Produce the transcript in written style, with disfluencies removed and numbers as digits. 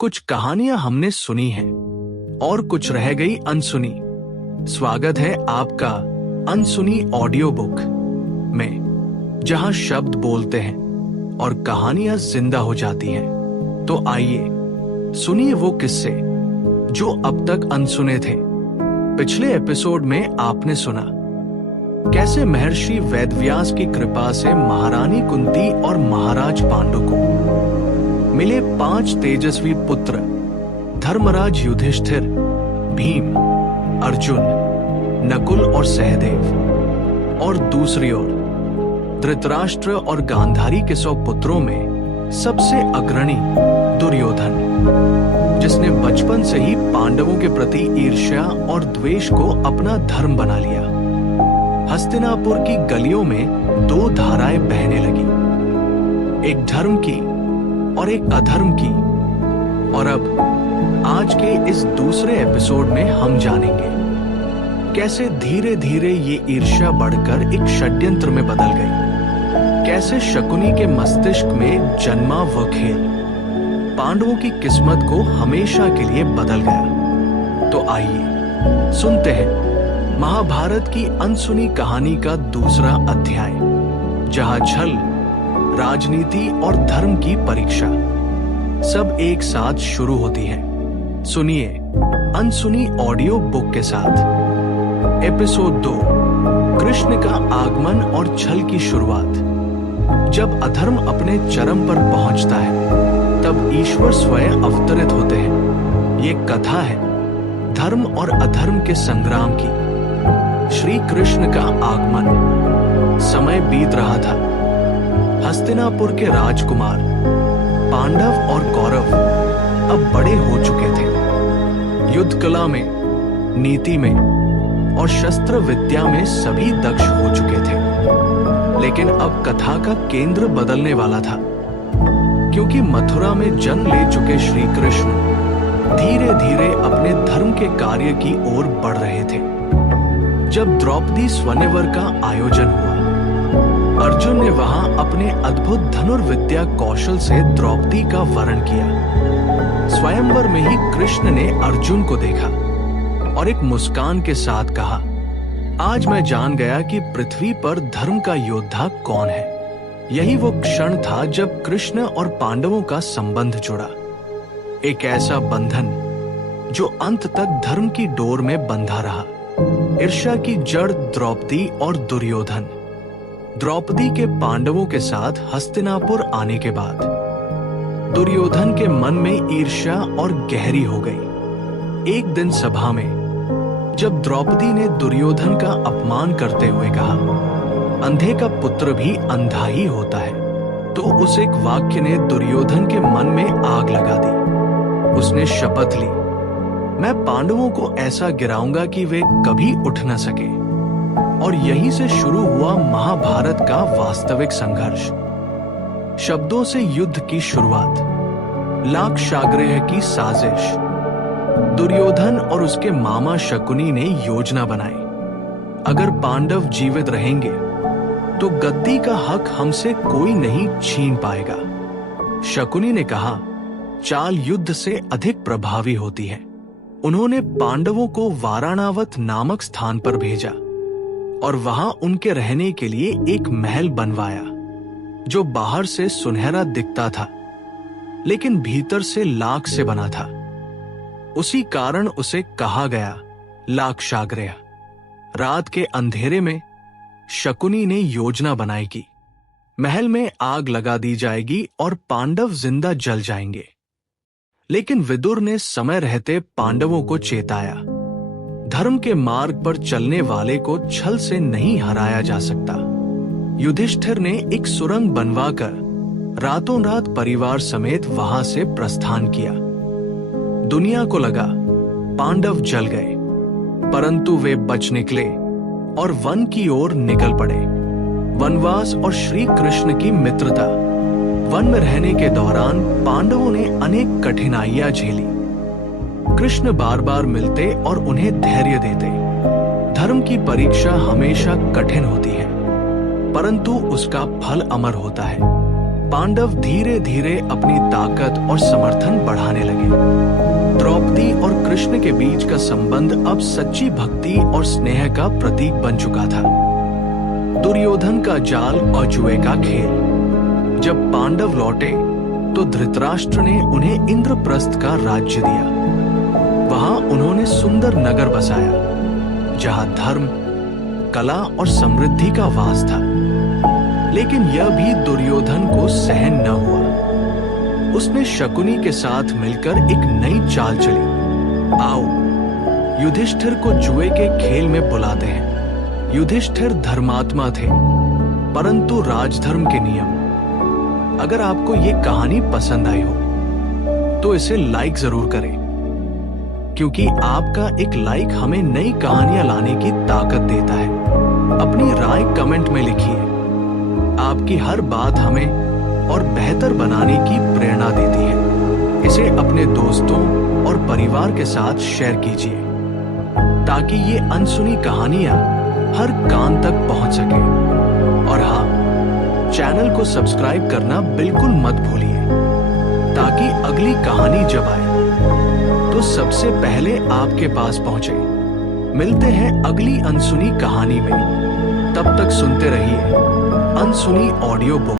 कुछ कहानियां हमने सुनी हैं और कुछ रह गई अनसुनी। स्वागत है आपका अनसुनी ऑडियो बुक में, जहां शब्द बोलते हैं और कहानियां जिंदा हो जाती हैं। तो आइए सुनिए वो किस्से जो अब तक अनसुने थे। पिछले एपिसोड में आपने सुना कैसे महर्षि वेदव्यास की कृपा से महारानी कुंती और महाराज पांडु को मिले 5 तेजस्वी पुत्र धर्मराज युधिष्ठिर, भीम, अर्जुन, नकुल और सहदेव, और दूसरी ओर धृतराष्ट्र और गांधारी के 100 पुत्रों में सबसे अग्रणी दुर्योधन, जिसने बचपन से ही पांडवों के प्रति ईर्ष्या और द्वेष को अपना धर्म बना लिया। हस्तिनापुर की गलियों में 2 धाराएं बहने लगी, एक धर्म की और एक अधर्म की। और अब आज के इस दूसरे एपिसोड में हम जानेंगे कैसे धीरे धीरे ये ईर्ष्या बढ़कर एक षड्यंत्र में बदल गई, कैसे शकुनी के मस्तिष्क में जन्मा वह खेल पांडवों की किस्मत को हमेशा के लिए बदल गया। तो आइए सुनते हैं महाभारत की अनसुनी कहानी का दूसरा अध्याय, जहां छल, राजनीति और धर्म की परीक्षा सब एक साथ शुरू होती है। सुनिए अनसुनी ऑडियो बुक के साथ एपिसोड 2, कृष्ण का आगमन और छल की शुरुआत। जब अधर्म अपने चरम पर पहुंचता है तब ईश्वर स्वयं अवतरित होते हैं। ये कथा है धर्म और अधर्म के संग्राम की। श्री कृष्ण का आगमन। समय बीत रहा था। हस्तिनापुर के राजकुमार पांडव और कौरव अब बड़े हो चुके थे। युद्ध कला में, नीति में और शस्त्र विद्या में सभी दक्ष हो चुके थे। लेकिन अब कथा का केंद्र बदलने वाला था, क्योंकि मथुरा में जन्म ले चुके श्री कृष्ण धीरे धीरे अपने धर्म के कार्य की ओर बढ़ रहे थे। जब द्रौपदी स्वयंवर का आयोजन हुआ, अर्जुन ने वहां अपने अद्भुत धनुर्विद्या कौशल से द्रौपदी का वरण किया। स्वयंवर में ही कृष्ण ने अर्जुन को देखा और एक मुस्कान के साथ कहा, आज मैं जान गया कि पृथ्वी पर धर्म का योद्धा कौन है। यही वो क्षण था जब कृष्ण और पांडवों का संबंध जुड़ा, एक ऐसा बंधन जो अंत तक धर्म की डोर में बंधा रहा। ईर्ष्या की जड़ द्रौपदी और दुर्योधन। द्रौपदी के पांडवों के साथ हस्तिनापुर आने के बाद दुर्योधन के मन में ईर्ष्या और गहरी हो गई। एक दिन सभा में जब द्रौपदी ने दुर्योधन का अपमान करते हुए कहा, अंधे का पुत्र भी अंधा ही होता है, तो उस एक वाक्य ने दुर्योधन के मन में आग लगा दी। उसने शपथ ली, मैं पांडवों को ऐसा गिराऊंगा कि वे कभी उठ न सके। और यहीं से शुरू हुआ महाभारत का वास्तविक संघर्ष। शब्दों से युद्ध की शुरुआत, लाक्षागृह की साजिश। दुर्योधन और उसके मामा शकुनी ने योजना बनाई, अगर पांडव जीवित रहेंगे तो गद्दी का हक हमसे कोई नहीं छीन पाएगा। शकुनी ने कहा, चाल युद्ध से अधिक प्रभावी होती है। उन्होंने पांडवों को वाराणावत नामक स्थान पर भेजा और वहां उनके रहने के लिए एक महल बनवाया, जो बाहर से सुनहरा दिखता था लेकिन भीतर से लाख से बना था। उसी कारण उसे कहा गया लाक्षागृह। रात के अंधेरे में शकुनी ने योजना बनाई कि महल में आग लगा दी जाएगी और पांडव जिंदा जल जाएंगे। लेकिन विदुर ने समय रहते पांडवों को चेताया, धर्म के मार्ग पर चलने वाले को छल से नहीं हराया जा सकता। युधिष्ठिर ने एक सुरंग बनवाकर रातों रात परिवार समेत वहां से प्रस्थान किया। दुनिया को लगा पांडव जल गए, परंतु वे बच निकले और वन की ओर निकल पड़े। वनवास और श्री कृष्ण की मित्रता। वन में रहने के दौरान पांडवों ने अनेक कठिनाइयां झेली। कृष्ण बार बार मिलते और उन्हें धैर्य देते। धर्म की परीक्षा हमेशा कठिन होती है, परंतु उसका फल अमर होता है। पांडव धीरे धीरे अपनी ताकत और समर्थन बढ़ाने लगे। द्रौपदी और कृष्ण के बीच का संबंध अब सच्ची भक्ति और स्नेह का प्रतीक बन चुका था। दुर्योधन का जाल और जुए का खेल। जब पांडव लौटे तो धृतराष्ट्र ने उन्हें इंद्रप्रस्थ का राज्य दिया। वहां उन्होंने सुंदर नगर बसाया जहां धर्म, कला और समृद्धि का वास था। लेकिन यह भी दुर्योधन को सहन न हुआ। उसने शकुनी के साथ मिलकर एक नई चाल चली। आओ युधिष्ठिर को जुए के खेल में बुलाते हैं। युधिष्ठिर धर्मात्मा थे, परंतु राजधर्म के नियम। अगर आपको ये कहानी पसंद आई हो तो इसे लाइक जरूर करें, क्योंकि आपका एक लाइक हमें नई कहानियां लाने की ताकत देता है। अपनी राय कमेंट में लिखिए। आपकी हर बात हमें और बेहतर बनाने की प्रेरणा देती है। इसे अपने दोस्तों और परिवार के साथ शेयर कीजिए ताकि ये अनसुनी कहानियां हर कान तक पहुंच सके। और हाँ, चैनल को सब्सक्राइब करना बिल्कुल मत भूलिए ताकि अगली कहानी जब आए तो सबसे पहले आपके पास पहुंचे। मिलते हैं अगली अनसुनी कहानी में। तब तक सुनते रहिए अनसुनी ऑडियो बुक।